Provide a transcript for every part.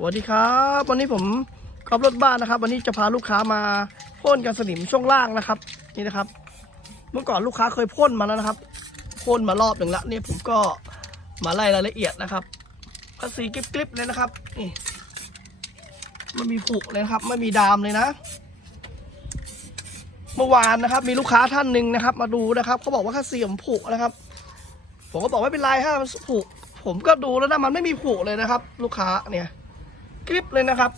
สวัสดีครับ วันนี้ผมกอล์ฟรถบ้านนะครับ วันนี้จะพาลูกค้ามาพ่นกันสนิมช่วงล่างนะครับ นี่นะครับ เมื่อก่อนลูกค้าเคยพ่นมาแล้วนะครับพ่นมารอบหนึ่งละเนี่ยผมก็มาไล่รายละเอียดนะครับก็สีกริบๆเลยนะครับนี่ไม่มีผุเลยนะครับ ไม่มีดามเลยนะ เมื่อวานนะครับ มีลูกค้าท่านหนึ่งนะครับ มาดูนะครับเขาบอกว่าค่าสีผมผุนะครับ ผมก็บอกไม่เป็นไรถ้ามันผุผมก็ดูแล้วนะมันไม่มีผุเลยนะครับ ลูกค้าเนี่ย กริบเลยนะครับ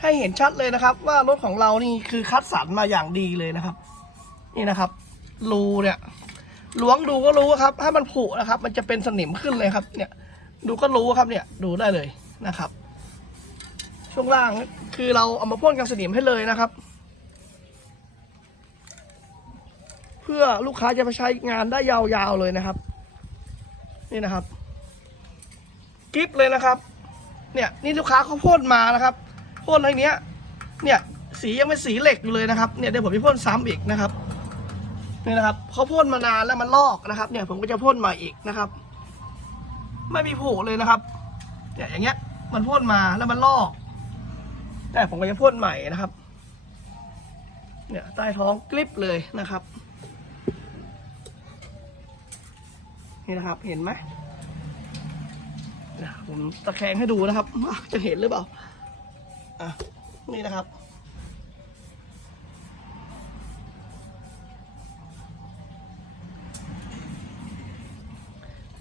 ให้เห็นชัดเลยนะครับ ว่ารถของเรานี่คือคัดสรรมาอย่างดีเลยนะครับ นี่นะครับ รูเนี่ยล้วงดูก็รู้ครับ ถ้ามันผุนะครับ มันจะเป็นสนิมขึ้นเลยครับ เนี่ย ดูก็รู้ครับเนี่ย ดูได้เลยนะครับ ช่วงล่างคือเราเอามาพ่นกันสนิมให้เลยนะครับ เพื่อลูกค้าจะไปใช้งานได้ยาวๆเลยนะครับ นี่นะครับกริปเลยนะครับ เนี่ยนี่ลูกค้าเขาพ่นมานะครับพ่นอะไรเนี้ย เนี่ยสียังเป็นสีเหล็กอยู่เลยนะครับเนี่ยเดี๋ยวผมจะพ่นซ้ำอีกนะครับนี่นะครับเขาพ่นมานานแล้วมันลอกนะครับ เนี่ยผมก็จะพ่นม่อีกนะครับ ไม่มีผุเลยนะครับเนี่ยอย่างเงี้ย มันพ่นมาแล้วมันลอก แต่ผมก็จะพ่นใหม่นะครับ เนี่ยใต้ท้องกริปเลยนะครับ นี่นะครับเห็นไหม ผมตะแคงให้ดูนะครับ จะเห็นหรือเปล่า อะ นี่นะครับ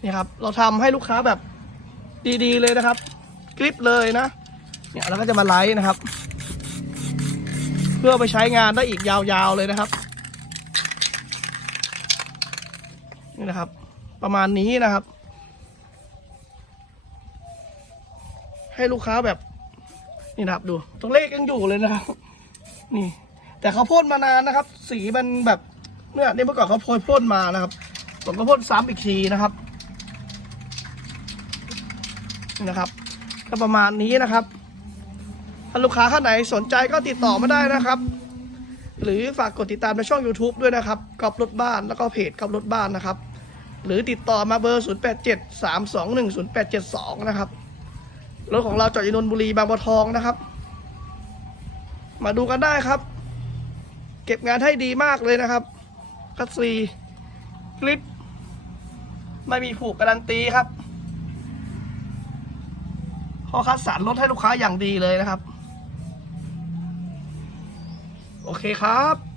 นี่ครับ เราทำให้ลูกค้าแบบดีๆเลยนะครับกริปเลยนะ เนี่ยเราก็จะมาไลท์นะครับ เพื่อไปใช้งานได้อีกยาวๆเลยนะครับ นี่นะครับ ประมาณนี้นะครับ ให้ลูกค้าแบบ นี่นะครับดู ตัวเลขยังอยู่เลยนะครับ นี่ แต่เขาพ่นมานานนะครับ สีมันแบบเนี่ยนี่เมื่อก่อนเขาโพยพ่นมานะครับ ผมก็พ่นซ้ำอีกทีนะครับนี่นะครับ ก็ประมาณนี้นะครับถ้าลูกค้าท่านไหนสนใจก็ติดต่อมาได้นะครับ หรือฝากกดติดตามในช่อง YouTube ด้วยนะครับกอบรถบ้านแล้วก็เพจกอบรถบ้านนะครับ หรือติดต่อมาเบอร์ 087 321 0872 นะครับ รถของเราจอดอยู่นนบุรีบางบัวทองนะครับ มาดูกันได้ครับ เก็บงานให้ดีมากเลยนะครับคัสซีคลิป ไม่มีผูกการันตีครับพอคัดสรรรถให้ลูกค้าอย่างดีเลยนะครับ โอเคครับ